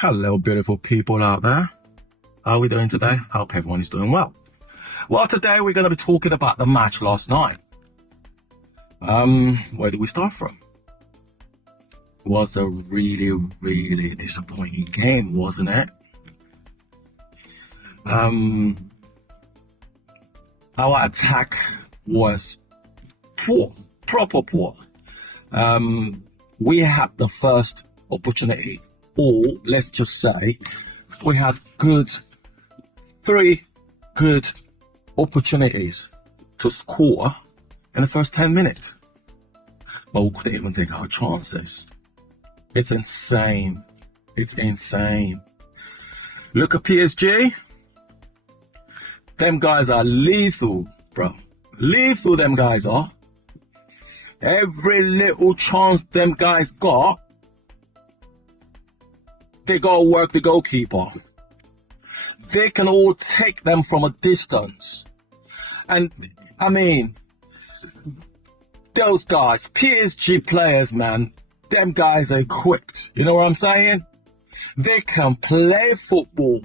Hello, beautiful people out there. How are we doing today? Hope everyone is doing well. Well, today we're going to be talking about the match last night. Where do we start from? It was a really, really disappointing game, wasn't it? Our attack was poor, proper poor. We had the first opportunity, or let's just say we had three good opportunities to score in the first 10 minutes. But we couldn't even take our chances. It's insane. It's insane. Look at PSG. Them guys are lethal, bro. Lethal them guys are. Every little chance them guys got, they gotta work the goalkeeper. They can all take them from a distance. And, I mean, those guys, PSG players, man, them guys are equipped. You know what I'm saying? They can play football.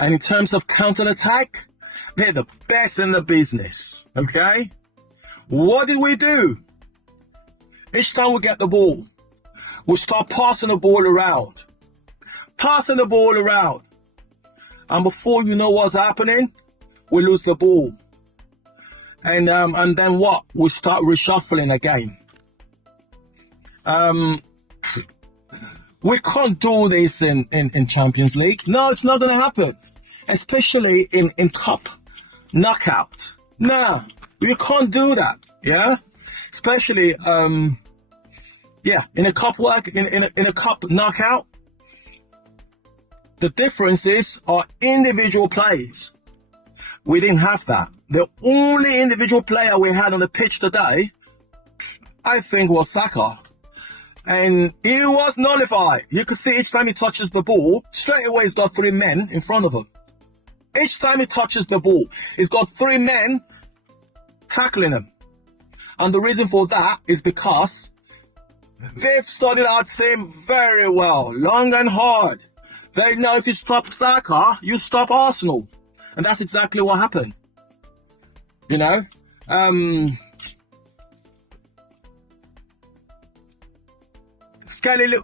And in terms of counter-attack, they're the best in the business. Okay? What did we do? Each time we get the ball, we start passing the ball around. Passing the ball around. And before you know what's happening, we lose the ball. And then what? We start reshuffling again. We can't do this in Champions League. No, it's not going to happen. Especially in cup knockout. No, you can't do that. Yeah? Especially, in a cup in a cup knockout, the differences are individual plays. We didn't have that. The only individual player we had on the pitch today, I think, was Saka. And he was nullified. You could see each time he touches the ball, straight away he's got three men in front of him. Each time he touches the ball, he's got three men tackling him. And the reason for that is because they've studied our team very well, long and hard. They know if you stop Saka, you stop Arsenal. And that's exactly what happened. You know?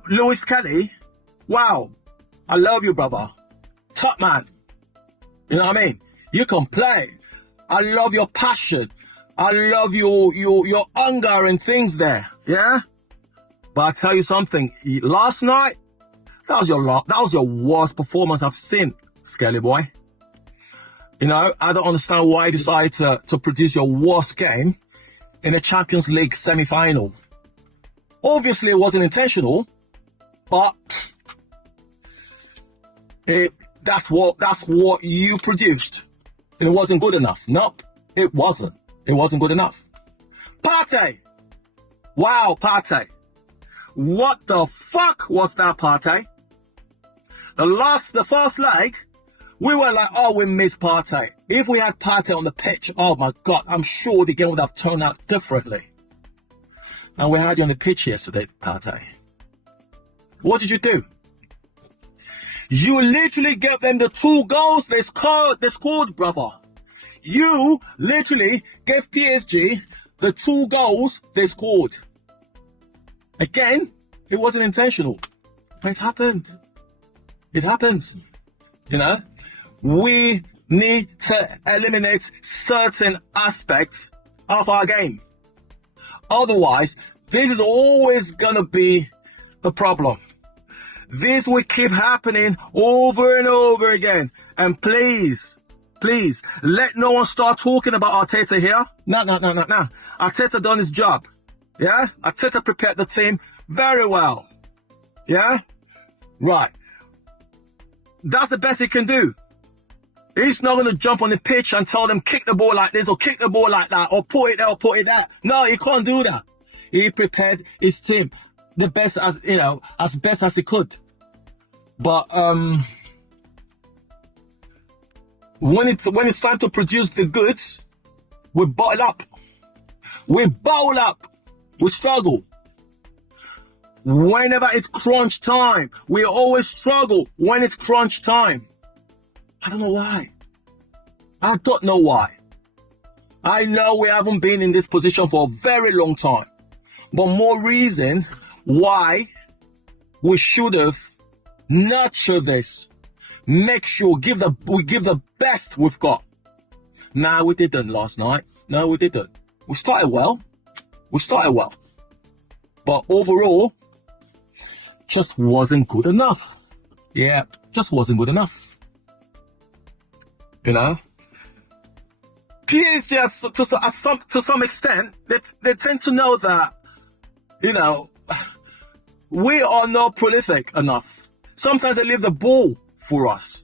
Lewis Kelly, wow. I love you, brother. Top man. You know what I mean? You can play. I love your passion. I love your hunger and things there, yeah? But I tell you something, last night, that was your worst performance I've seen, Skelly boy. You know, I don't understand why you decided to produce your worst game in a Champions League semi-final. Obviously, it wasn't intentional, but that's what you produced. And it wasn't good enough. Nope, it wasn't. It wasn't good enough. Partey. Wow, Partey. What the fuck was that, Partey? The first leg, we were like, oh, we missed Partey. If we had Partey on the pitch, oh my God, I'm sure the game would have turned out differently. And we had you on the pitch yesterday, Partey. What did you do? You literally gave them the 2 goals they scored, brother. You literally gave PSG the 2 goals they scored. Again, it wasn't intentional. But it happened. It happens. You know? We need to eliminate certain aspects of our game. Otherwise, this is always going to be the problem. This will keep happening over and over again. And please, let no one start talking about Arteta here. No. Arteta done his job. Yeah? Arteta prepared the team very well. Yeah? Right. That's the best he can do. He's not going to jump on the pitch and tell them kick the ball like this or kick the ball like that or put it there or put it there. No, he can't do that. He prepared his team the best as best as he could. But when it's time to produce the goods, we bottle up. We struggle. Whenever it's crunch time, we always struggle when it's crunch time. I don't know why. I don't know why. I know we haven't been in this position for a very long time. But more reason why we should have nurtured this. Make sure we give the best we've got. No, we didn't last night. No, we didn't. We started well. But overall, just wasn't good enough. Yeah, just wasn't good enough. You know? PSG, to some extent, they tend to know that, you know, we are not prolific enough. Sometimes they leave the ball for us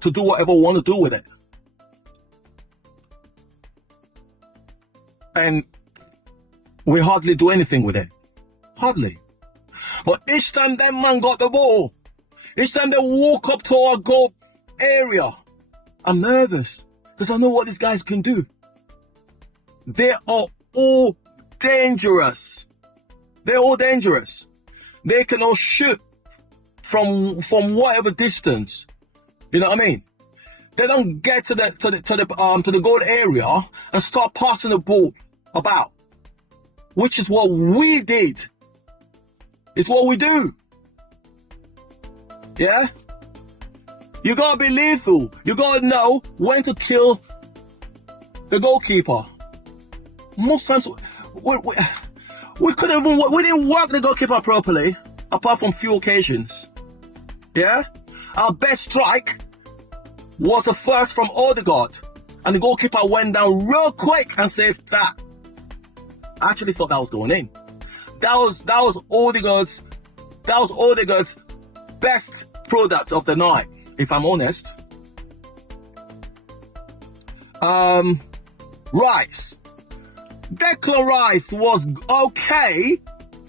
to do whatever we want to do with it. And we hardly do anything with it. Hardly. But each time that man got the ball, each time they walk up to our goal area, I'm nervous because I know what these guys can do. They are all dangerous. They're all dangerous. They can all shoot from whatever distance. You know what I mean? They don't get to the goal area and start passing the ball about, which is what we did. It's what we do. Yeah? You gotta be lethal. You gotta know when to kill the goalkeeper. Most times, we couldn't even, we didn't work the goalkeeper properly, apart from few occasions. Yeah? Our best strike was the first from Odegaard, and the goalkeeper went down real quick and saved that. I actually thought that was going in. That was Odegaard's best product of the night, if I'm honest. Rice. Declan Rice was okay.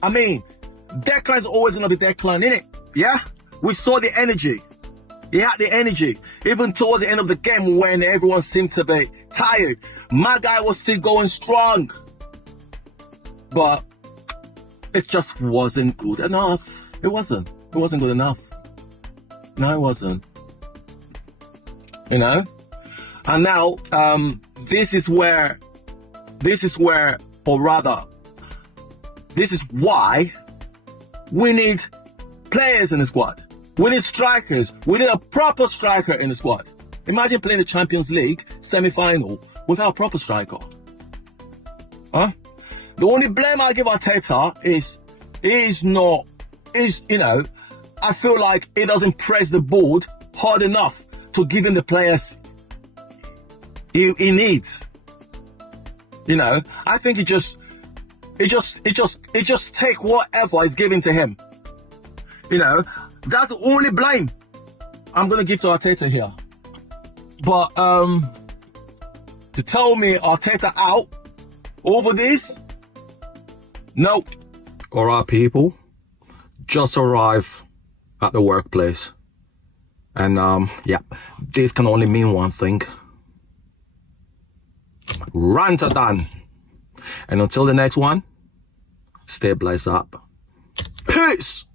I mean, Declan's always going to be Declan, innit? Yeah? We saw the energy. He had the energy. Even towards the end of the game when everyone seemed to be tired, my guy was still going strong. But it just wasn't good enough. It wasn't good enough. No, it wasn't. You know? And now, this is why we need players in the squad. We need strikers. We need a proper striker in the squad. Imagine playing the Champions League semi-final without a proper striker. Huh? The only blame I give Arteta is, I feel like he doesn't press the board hard enough to give him the players he needs. You know, I think he just take whatever is given to him. You know, that's the only blame I'm gonna give to Arteta here. But to tell me Arteta out over this, nope. Alright, people, just arrived at the workplace, and yeah, this can only mean one thing. Rant are done. And until the next one, stay blessed up. Peace.